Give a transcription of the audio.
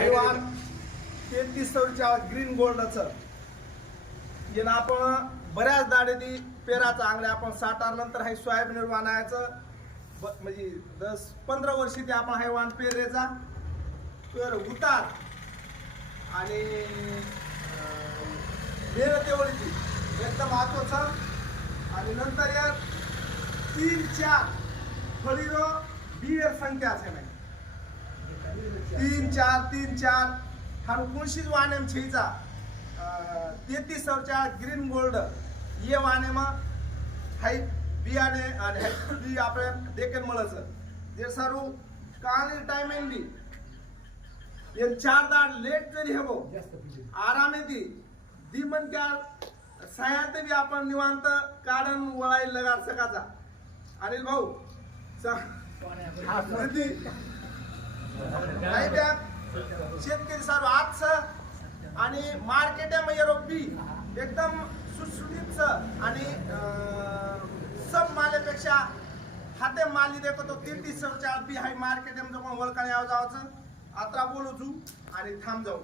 हायवान 33 green गोल्डचं जे ना आपण बऱ्याच दाडे पेरा चांगले आपण 60 नंतर हाय सोयाबीन वाणायचं म्हणजे 10-15 वर्षी ते आपण हायवान पेरेचा तर उतार आणि मेहनत एवढी एकदम महत्वाचं आणि नंतर यार 3-4 फळीरो बियर संख्या आहे नाही 3-4 हा कोणशीच वाणेम छेचा 33 ग्रीन गोल्ड ये वाणे मग हाय बियाणे आणि हाय बी आपण देखील मिळच जे सर्व काळी टायमिंग बी ये 4 दाड लेट जरी हवो आराम येते दी मन त्या सायात बी आपण निवांत काढून वळायला लगार सकाचा अनिल भाऊ शेतकरी सर्व आज आणि मार्केटमध्ये रोपी एकदम सुटसुटीत आणि सब मालेपेक्षा हाते माली देखो तो 33 बी हाय मार्केट मध्ये वळकाळ यावं जावचं आता बोलू आणि थांब जाऊ